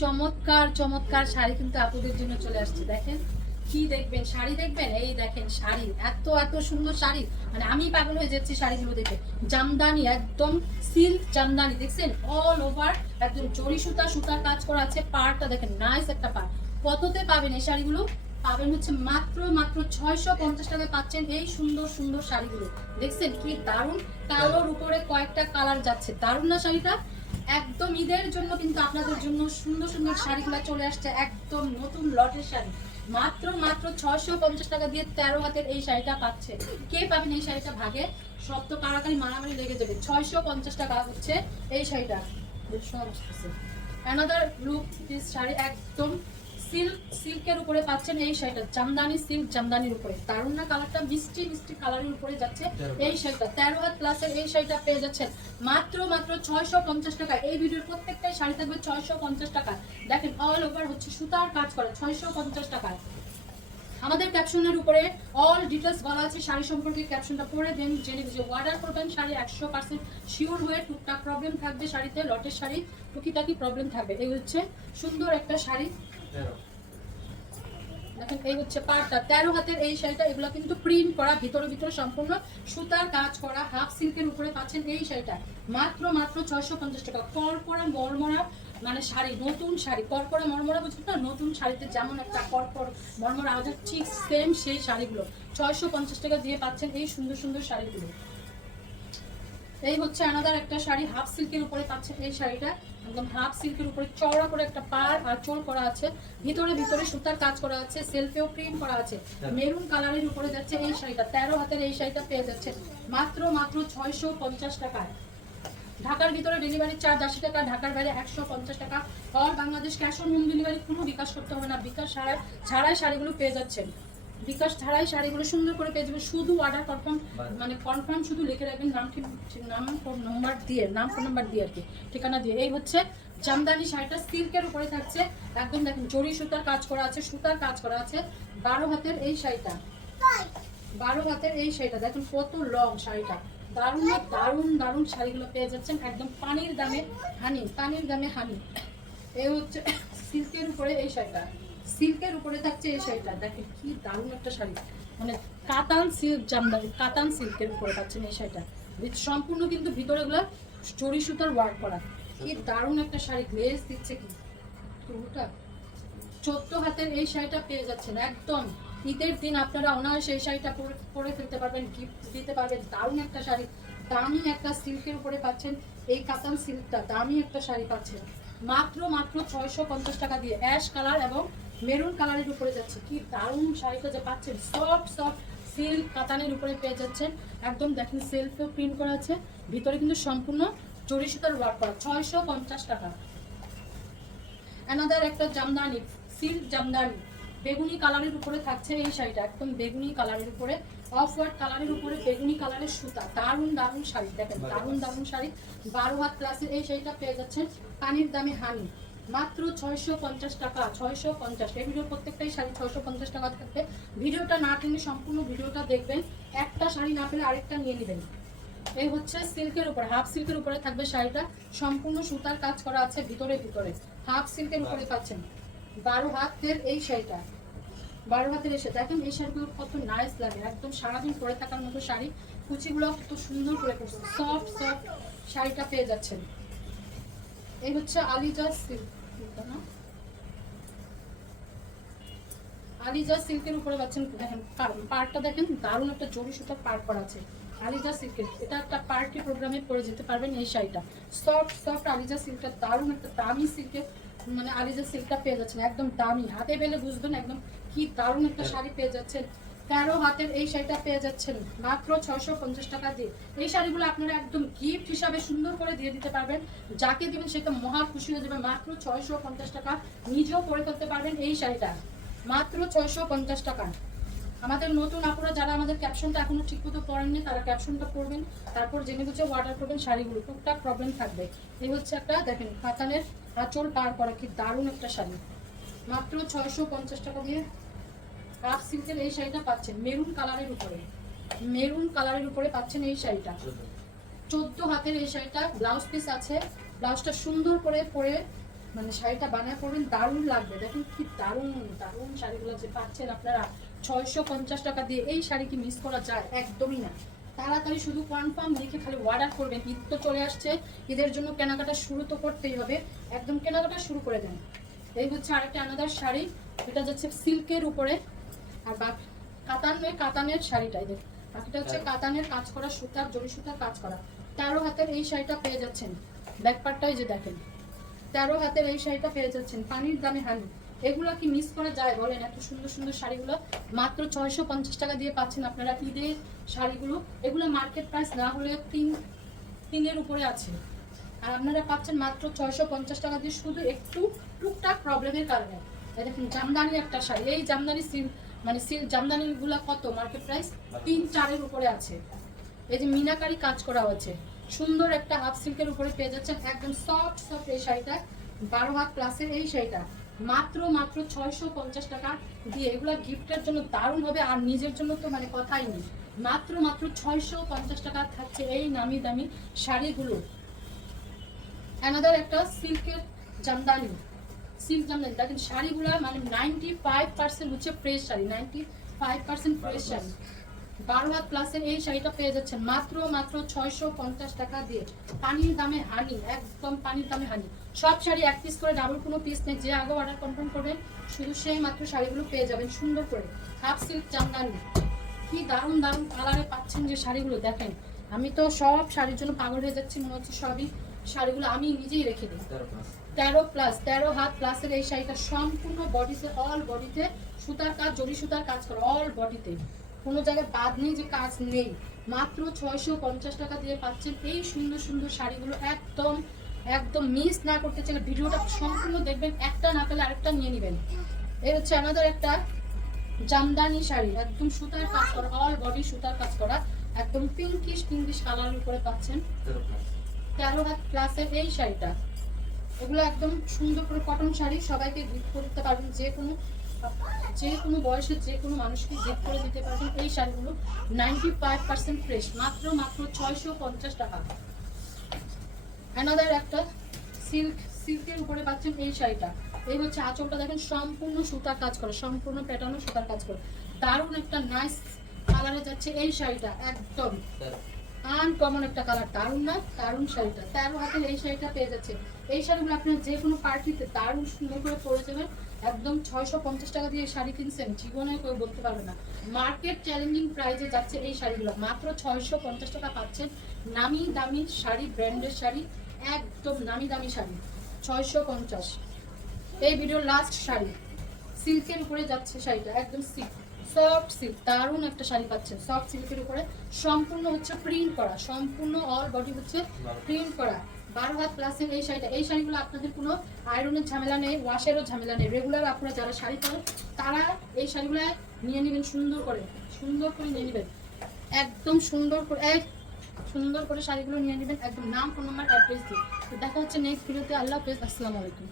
চমৎকার চমৎকার শাড়ি কিন্তু আপুদের জন্য চলে আসছে। দেখেন কি দেখবেন, শাড়ি দেখবেন, এই দেখেন শাড়ি, এত এত সুন্দর শাড়ি, মানে আমি পাগল হয়ে যাচ্ছি শাড়িগুলো দেখে। জামদানি, একদম সিল্ক জামদানি, দেখছেন অল ওভার একদম জরি সুতা, সুতার কাজ করা আছে। পাড়টা দেখেন, নাইস একটা পাড়। কততে পাবেন এই শাড়িগুলো? পাবেন হচ্ছে মাত্র মাত্র 650 টাকায় পাচ্ছেন এই সুন্দর সুন্দর শাড়িগুলো। দেখছেন কি দারুণ, কালোর উপরে কয়েকটা কালার যাচ্ছে, দারুণ না শাড়িটা? একদম ঈদের জন্য কিন্তু আপনাদের জন্য সুন্দর সুন্দর শাড়িগুলো চলে আসছে, একদম নতুন লটের শাড়ি। মাত্র মাত্র 650 টাকা দিয়ে 13 হাতের এই শাড়িটা পাচ্ছে। কে পাবেন এই শাড়িটা? ভাগে সব তো কারাকারি মারামারি লেগে যাবে। 650 টাকা হচ্ছে এই শাড়িটা। অ্যানাদার লুক দিস শাড়ি, একদম সিল্কের উপরে পাচ্ছেন এই শাড়িটা। জামদানি সিল্ক, জামদানির উপরে দারুণ না কালারটা? মিষ্টি মিষ্টি কালারের উপরে যাচ্ছে এই শাড়িটা। 13 হাত প্লাসের এই শাড়িটা পেয়ে যাচ্ছেন মাত্র মাত্র 650 টাকা। এই ভিডিওর প্রত্যেকটাই শাড়ি থাকবে 650 টাকা। দেখেন অল ওভার হচ্ছে সুতার কাজ করা, 650 টাকা। আমাদের ক্যাপশনের উপরে অল ডিটেলস বলা আছে শাড়ি সম্পর্কে। ক্যাপশনটা পড়ে দেন, জেনে বুঝে অর্ডার করবেন। শাড়ি 100% শিওর হয়ে, টুকটাক প্রবলেম থাকবে শাড়িতে, লটের শাড়ি টুকিটাকি প্রবলেম থাকবে। এই হচ্ছে সুন্দর একটা শাড়ি, দেখেন এই হচ্ছে পাড়টা। 13 হাতের এই শাড়িটা, এগুলো কিন্তু প্রিন্ট করা, ভিতরে ভিতরে সম্পূর্ণ সুতার কাজ করা, হাফ সিল্কের উপরে পাচ্ছেন এই শাড়িটা মাত্র মাত্র 650 টাকা। কড়কড়া মরমরা মানে শাড়ি, নতুন শাড়ি, কড়কড়া মরমরা বুঝছেন না? নতুন শাড়িতে যেমন একটা কড়কড় মরমরা আওয়াজ, ঠিক সেম সেই শাড়িগুলো 650 টাকা দিয়ে পাচ্ছেন এই সুন্দর সুন্দর শাড়িগুলো। এই হচ্ছে আনাদার একটা শাড়ি, হাফ সিল্কের উপরে পাচ্ছেন এই শাড়িটা। একদম হাফ সিল্কের উপরে চওড়া করে একটা পাড় আর চোল করা আছে, ভিতরে ভিতরে সুতার কাজ করা আছে, সেলফেও প্রিন্ট করা আছে। মেরুন কালারের উপরে যাচ্ছে এই শাড়িটা। 13 হাতের এই শাড়িটা পেয়ে যাচ্ছে মাত্র মাত্র 650 টাকায়। ঢাকার ভিতরে ডেলিভারি চার্জ 80 টাকা, ঢাকার বাইরে 150 টাকা। All Bangladesh cash on home delivery, কোনো বিকাশ করতে হবে না। বিকাশ ছাড়াই শাড়িগুলো পেয়ে যাচ্ছেন। বিকাশ ছাড়াই শাড়িগুলো সুন্দর করে পেয়ে যাবেন। শুধু অর্ডার কনফার্ম, মানে কনফার্ম শুধু লিখে রাখবেন, নাম ফোন নাম্বার দিয়ে, নাম ফোন নাম্বার দিয়ে আর কি, ঠিকানা দিয়ে। এই হচ্ছে জামদানি শাড়িটা, সিল্কের উপরে থাকছে, একদম দেখেন জরি সুতার কাজ করা আছে, সুতার কাজ করা আছে। 12 হাতের এই শাড়িটা, 12 হাতের এই শাড়িটা দেখুন কত লং শাড়িটা। দারুণ দারুণ দারুণ শাড়িগুলো পেয়ে যাচ্ছেন একদম পানির দামে হানি, পানির দামে হানি। এই হচ্ছে সিল্কের উপরে এই শাড়িটা, সিল্কের উপরে থাকছে এই শাড়িটা। দেখেন কি দারুণ একটা শাড়ি, মানে কাতান সিল্ক জামদানি, কাতান সিল্কের উপরে পাচ্ছেন এই শাড়িটা। সম্পূর্ণ কিন্তু ভিতরে গুলা জরি সুতার ওয়ার্ক করা, কি দারুণ একটা শাড়ি। গ্লেজ দিচ্ছে কি পুরোটা। 14 হাতের এই শাড়িটা পেয়ে যাচ্ছেন একদম ঈদের দিন, আপনারা অনায়াসে এই শাড়িটা পরে ফেলতে পারবেন, গিফট দিতে পারবেন। দারুণ একটা শাড়ি, দামি একটা সিল্কের উপরে পাচ্ছেন এই কাতান সিল্কটা, দামি একটা শাড়ি পাচ্ছেন মাত্র মাত্র 650 টাকা দিয়ে। অ্যাশ কালার এবং মেরুন কালারের উপরে যাচ্ছে, কি দারুণ শাড়িটা যে পাচ্ছেন। সফট সফট সিল্ক কাতানের উপরে পেয়ে যাচ্ছেন একদম। দেখেন সেলফেও প্রিন্ট করা আছে, ভিতরে কিন্তু সম্পূর্ণ জরি সুতার ওয়ার্ক করা, 650 টাকা। অ্যানাদার একটা জামদানি, সিল্ক জামদানি, বেগুনি কালারের উপরে থাকছে এই শাড়িটা, একদম বেগুনি কালারের উপরে, অফ হোয়াইট কালারের উপরে বেগুনি কালারের সুতা। দারুণ দারুণ শাড়ি, দেখেন দারুণ দারুণ শাড়ি। 12 হাত ক্লাসের এই শাড়িটা পেয়ে যাচ্ছেন পানির দামে হানি, মাত্র 650 টাকা। 650। এই ভিডিও প্রত্যেকটাই শাড়ি 650 টাকা থাকবে। ভিডিওটা না টেনে সম্পূর্ণ ভিডিওটা দেখবেন, একটা শাড়ি না পেলে আরেকটা নিয়ে নেবেন। এই হচ্ছে সিল্কের উপরে, হাফ সিল্কের উপরে থাকবে শাড়িটা, সম্পূর্ণ সুতার কাজ করা আছে ভিতরে ভিতরে, হাফ সিল্কের উপরে পাচ্ছেন। 12 হাতের এই শাড়িটা, 12 হাতের এসে দেখেন এই শাড়িগুলো কত নাইস লাগে, একদম সারাদিন পরে থাকার মতো শাড়ি। কুচিগুলো কত সুন্দর করে করছে, সফট সফট শাড়িটা পেয়ে যাচ্ছেন। এই হচ্ছে আলিজা সিল্ক, আলিজা সিল্কের উপরে পাচ্ছেন। দেখেন পাড়টা দেখেন, দারুণ একটা জরি সুতার পাড় করা আছে আলিজা সিল্কের। এটা একটা পার্টি প্রোগ্রামে পরে যেতে পারবেন এই শাড়িটা। সফট সফট আলিজা সিল্কটা, দারুণ একটা দামি সিল্কের, মানে আলিজা সিল্কটা পেয়ে যাচ্ছেন একদম দামি, হাতে পেলে বুঝবেন একদম কি দারুণ একটা শাড়ি পেয়ে যাচ্ছেন। 13 হাতের এই শাড়িটা পেয়ে যাচ্ছেন মাত্র 650 টাকা দিয়ে। এই শাড়িগুলো আপনারা একদম গিফট হিসাবে সুন্দর করে দিয়ে দিতে পারবেন, যাকে দিবেন সে তো মহা খুশি হয়ে যাবে। মাত্র 650 টাকা, নিজেও পরে করতে পারবেন এই শাড়িটা মাত্র 650 টাকা। আমাদের নতুন আপুরা যারা আমাদের ক্যাপশনটা এখনো ঠিকমতো পড়েননি, তারা ক্যাপশনটা পড়বেন, তারপর জেনে বুঝে অর্ডার করবেন শাড়িগুলো, টুকটাক প্রবলেম থাকবে। এই হচ্ছে একটা দেখেন কাতানের আঁচল পার করা, কি দারুণ একটা শাড়ি, মাত্র 650 টাকা দিয়ে। হাফ সিল্কের এই শাড়িটা পাচ্ছেন মেরুন কালারের উপরে, মেরুন কালারের উপরে পাচ্ছেন এই শাড়িটা। 14 হাতের এই শাড়িটা, ব্লাউজ পিস আছে, ব্লাউজটা সুন্দর করে পরে মানে শাড়িটা বানায় পড়বেন, দারুণ লাগবে। দেখেন কি দারুণ দারুণ শাড়িগুলো যে পাচ্ছেন আপনারা 650 টাকা দিয়ে। এই শাড়ি কি মিস করা যায়? একদমই না। তাড়াতাড়ি শুধু কনফার্ম লিখে খালি অর্ডার করবেন। ঈদ তো চলে আসছে, ঈদের জন্য কেনাকাটা শুরু তো করতেই হবে, একদম কেনাকাটা শুরু করে দেন। এই হচ্ছে আরেকটা আনাদার শাড়ি, এটা যাচ্ছে সিল্কের উপরে, আর কাতান নয়, কাতানের শাড়িটা এদের, বাকিটা হচ্ছে কাতানের কাজ করা, সুতার জরি সুতার কাজ করা। 13 হাতের এই শাড়িটা পেয়ে যাচ্ছেন, ব্যাকপার্টটাই যে দেখেন, 13 হাতের এই শাড়িটা পেয়ে যাচ্ছেন পানির দামে হানি। এগুলো কি মিস করা যায় বলেন? এত সুন্দর সুন্দর শাড়িগুলো মাত্র 650 টাকা দিয়ে পাচ্ছেন আপনারা ঈদের শাড়িগুলো। এগুলো মার্কেট প্রাইস না হলে তিনের উপরে আছে, আর আপনারা পাচ্ছেন মাত্র 650 টাকা দিয়ে, শুধু একটু টুকটাক প্রবলেমের কারণে। এই দেখুন জামদানি একটা শাড়ি, এই জামদানি সিল্ক জামদানিগুলো কত মার্কেট প্রাইস? 3-4-এর উপরে আছে। এই যে মিনাকারি কাজ করা আছে, সুন্দর একটা হাফ সিল্কের উপরে পেয়ে যাচ্ছেন, একদম সফট সফট এই শাড়িটা, 12 হাত প্লাসের এই শাড়িটা মাত্র 650 টাকা দিয়ে। এগুলো গিফটের জন্য দারুণ হবে, আর নিজের জন্য তো মানে কথাই নেই। মাত্র 650 টাকা থাকছে এই নামি দামি শাড়িগুলো। অ্যানাদার একটা সিল্কের জামদানি, সিল্ক জামদানি দেখেন শাড়িগুলো মানে 95% হচ্ছে ফ্রেশ শাড়ি, 95% ফ্রেশ শাড়ি। 12 হাত প্লাসের এই শাড়িটা পেয়ে যাচ্ছেন মাত্র 650 টাকা দিয়ে। পানির দামে হানি, একদম পানির দামে হানি। সব শাড়ি এক পিস করে, ডাবল কোনো পিস নেই। যে আগে অর্ডার কনফার্ম করবেন শুধু সেই মাত্র শাড়িগুলো পেয়ে যাবেন সুন্দর করে। হাফ সিল্ক জামদানি, কি দারুণ দারুণ কালারে পাচ্ছেন যে শাড়িগুলো দেখেন। আমি তো সব শাড়ির জন্য পাগল হয়ে যাচ্ছি, মনে হচ্ছে সবই শাড়িগুলো আমি নিজেই রেখে দিই। 13 হাত প্লাসের এই শাড়িটা সম্পূর্ণ বডিতে, অল বডিতে সুতার কাজ, জরি সুতার কাজ করা, অল বডিতে, কোনো জায়গায় বাদ নেই যে কাজ নেই। মাত্র 650 টাকা দিয়ে পাচ্ছেন এই সুন্দর সুন্দর শাড়িগুলো। একদম একদম মিস না করতে চাইলে ভিডিওটা সম্পূর্ণ দেখবেন, একটা না পেলে আরেকটা নিয়ে নেবেন। এই হচ্ছে আমাদের একটা জামদানি শাড়ি, একদম সুতার কাজ করা, অল বডি সুতার কাজ করা, একদম পিঙ্কিশ কালারের উপরে পাচ্ছেন 13 হাত প্লাসের এই শাড়িটা। এগুলো একদম সুন্দর করে কটন শাড়ি, সবাইকে গিফট করতে পারবেন, যে কোনো বয়সে যে কোনো মানুষকে গিফট করে দিতে পারবেন এই শাড়িগুলো। 95% ফ্রেশ, মাত্র 650 টাকা। অ্যানাদার একটা সিল্কের উপরে পাচ্ছেন এই শাড়িটা। এই হচ্ছে আঁচলটা দেখেন, সম্পূর্ণ সুতার কাজ করে, সম্পূর্ণ প্যাটার্ন সুতার কাজ করে, দারুণ একটা নাইস কালারে যাচ্ছে এই শাড়িটা, একদম আনকমন একটা কালার, দারুণ না? দারুণ শাড়িটা 13 হাতের এই শাড়িটা পেয়ে যাচ্ছে। এই শাড়িগুলো আপনার যে কোনো পার্টিতে দারুণ সুন্দর করে পরে যাবেন। একদম 650 টাকা দিয়ে শাড়ি কিনছেন, জীবনে কেউ বলতে পারবে না। মার্কেট চ্যালেঞ্জিং প্রাইসে যাচ্ছে এই শাড়িগুলো, মাত্র 650 টাকা পাচ্ছেন নামি দামি শাড়ি, ব্র্যান্ডের শাড়ি, একদম নামি দামি শাড়ি 650। এই ভিডিওর লাস্ট শাড়ি, সিল্কের উপরে যাচ্ছে শাড়িটা, একদম সিল্ক, সফট সিল্ক, দারুণ একটা শাড়ি পাচ্ছেন সফট সিল্কের উপরে, সম্পূর্ণ হচ্ছে প্রিন্ট করা, সম্পূর্ণ অল বডি হচ্ছে প্রিন্ট করা। 12 হাত প্লাসের এই শাড়িটা। এই শাড়িগুলো আপনাদের কোনো আয়রনের ঝামেলা নেই, ওয়াশেরও ঝামেলা নেই। রেগুলার আপনারা যারা শাড়ি পরেন তারা এই শাড়িগুলো নিয়ে নেবেন, সুন্দর করে নিয়ে নেবেন, একদম সুন্দর করে শাড়িগুলো নিয়ে নেবেন, একদম নাম, ফোন নাম্বার, অ্যাড্রেস দিয়ে। তো দেখা হচ্ছে নেক্সট ভিডিওতে। আল্লাহ হাফেজ, আসসালামু আলাইকুম।